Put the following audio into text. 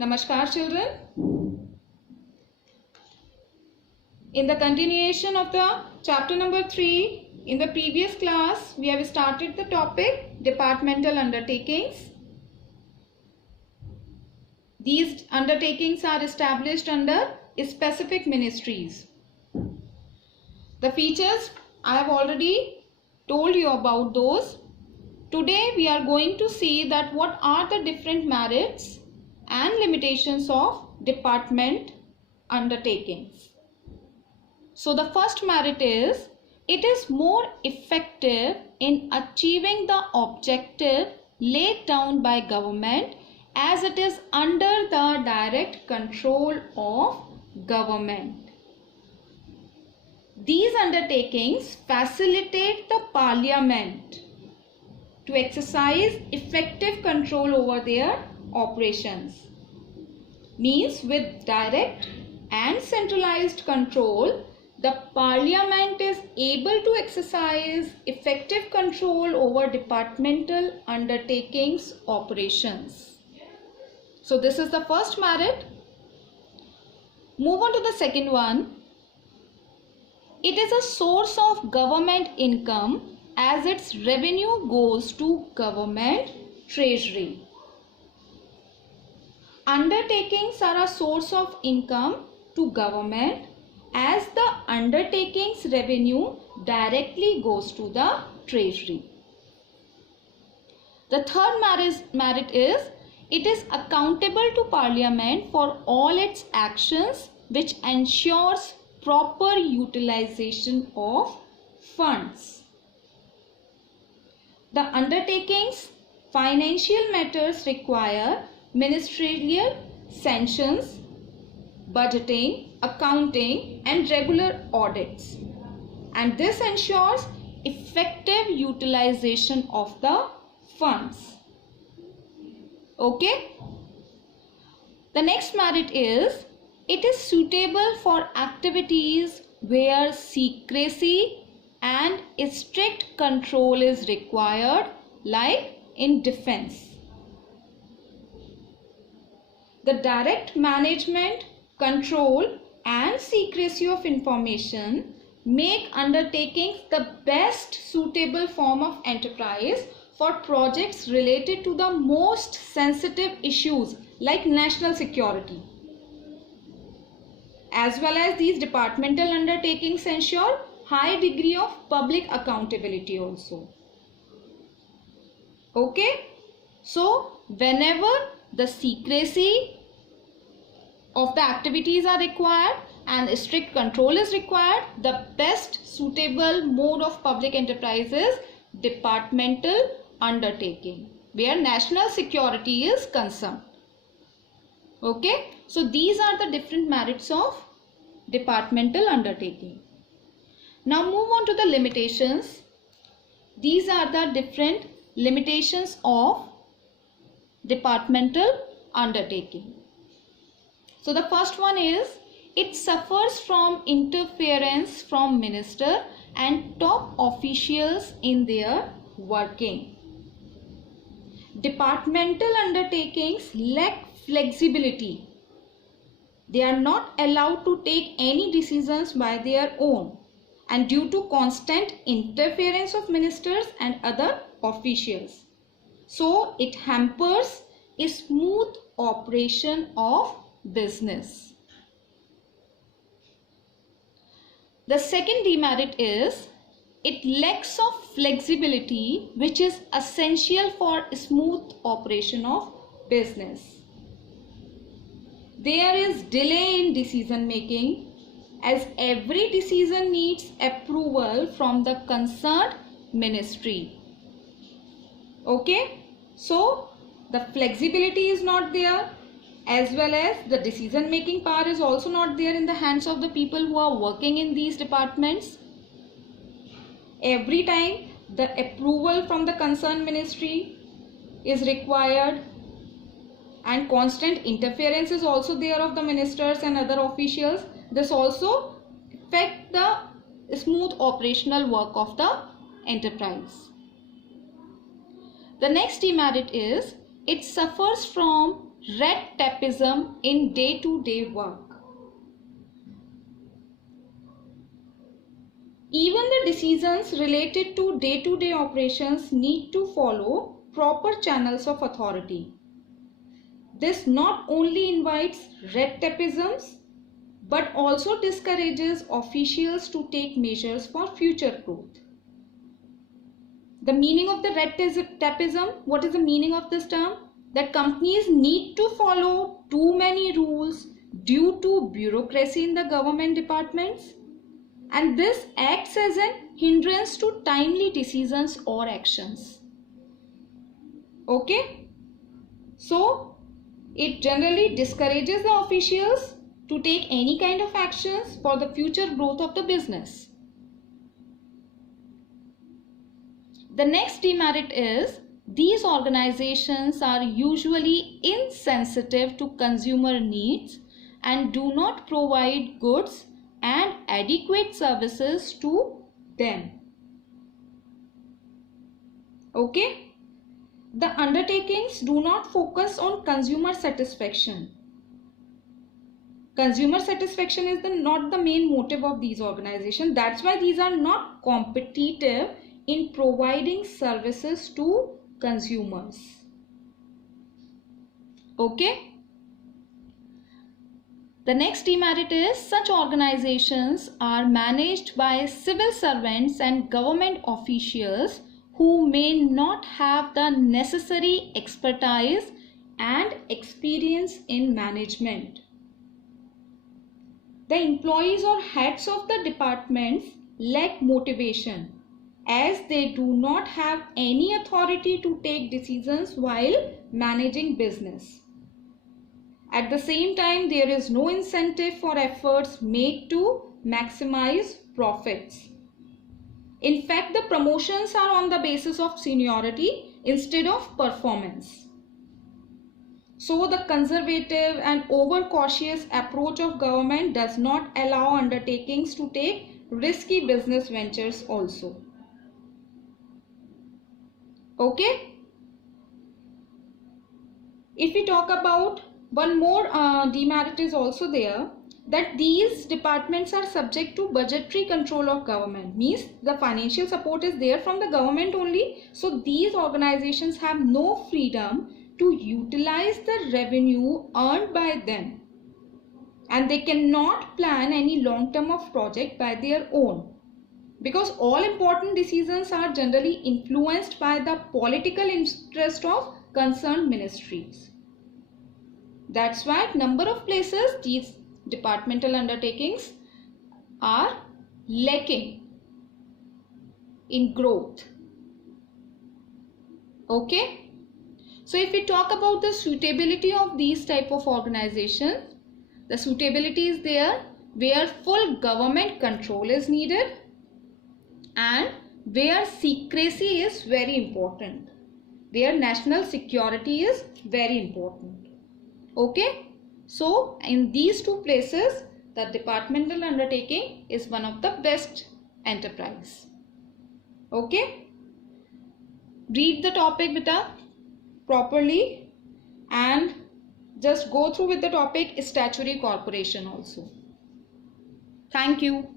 Namaskar children. In the continuation of the chapter number 3, in the previous class we have started the topic departmental undertakings. These undertakings are established under specific ministries. The features I have already told you about those. Today we are going to see that what are the different merits and limitations of department undertakings. So the first merit is it is more effective in achieving the objective laid down by government as it is under the direct control of government. These undertakings facilitate the parliament to exercise effective control over their operations. Means with direct and centralized control, the parliament is able to exercise effective control over departmental undertakings operations. So this is the first merit. Move on to the second one. It is a source of government income as its revenue goes to government treasury. Undertakings are a source of income to government as the undertakings revenue directly goes to the treasury. The third merit is it is accountable to parliament for all its actions, which ensures proper utilization of funds. The undertakings financial matters require ministerial sanctions, budgeting, accounting and regular audits, and this ensures effective utilization of the funds. Okay. The next merit is it is suitable for activities where secrecy and strict control is required, like in defense. The direct management, control and secrecy of information make undertakings the best suitable form of enterprise for projects related to the most sensitive issues like national security. As well as these departmental undertakings ensure high degree of public accountability also. Okay, so whenever the secrecy of the activities are required and strict control is required, the best suitable mode of public enterprise is departmental undertaking where national security is concerned. Okay, so these are the different merits of departmental undertaking. Now move on to the limitations. These are the different limitations of departmental undertaking. So the first one is it suffers from interference from minister and top officials in their working. Departmental undertakings lack flexibility. They are not allowed to take any decisions by their own, and due to constant interference of ministers and other officials. So it hampers a smooth operation of business. The second demerit is it lacks of flexibility, which is essential for smooth operation of business. There is delay in decision making as every decision needs approval from the concerned ministry. Okay, so the flexibility is not there, as well as the decision making power is also not there in the hands of the people who are working in these departments. Every time the approval from the concerned ministry is required, and constant interference is also there of the ministers and other officials. This also affects the smooth operational work of the enterprise. The next demerit is it suffers from red tapeism in day-to-day work. Even the decisions related to day-to-day operations need to follow proper channels of authority. This not only invites red tapeisms but also discourages officials to take measures for future growth. The meaning of the red tapeism, what is the meaning of this term? That companies need to follow too many rules due to bureaucracy in the government departments, and this acts as an hindrance to timely decisions or actions. Okay? So, it generally discourages the officials to take any kind of actions for the future growth of the business. The next demerit is these organizations are usually insensitive to consumer needs and do not provide goods and adequate services to them. Okay? The undertakings do not focus on consumer satisfaction. Consumer satisfaction is not the main motive of these organizations. That's why these are not competitive in providing services to consumers. Okay? The next demerit is such organizations are managed by civil servants and government officials who may not have the necessary expertise and experience in management. The employees or heads of the departments lack motivation as they do not have any authority to take decisions while managing business. At the same time, there is no incentive for efforts made to maximize profits. In fact, the promotions are on the basis of seniority instead of performance. So, the conservative and overcautious approach of government does not allow undertakings to take risky business ventures also. Okay? If we talk about one more demerit is also there, that these departments are subject to budgetary control of government. Means the financial support is there from the government only. So these organizations have no freedom to utilize the revenue earned by them. And they cannot plan any long term of project by their own. Because all important decisions are generally influenced by the political interest of concerned ministries. That's why number of places these departmental undertakings are lacking in growth. Okay? So if we talk about the suitability of these type of organizations, the suitability is there where full government control is needed and where secrecy is very important, where national security is very important. Okay, so in these two places the departmental undertaking is one of the best enterprise. Okay, read the topic beta properly and just go through with the topic statutory corporation also. Thank you.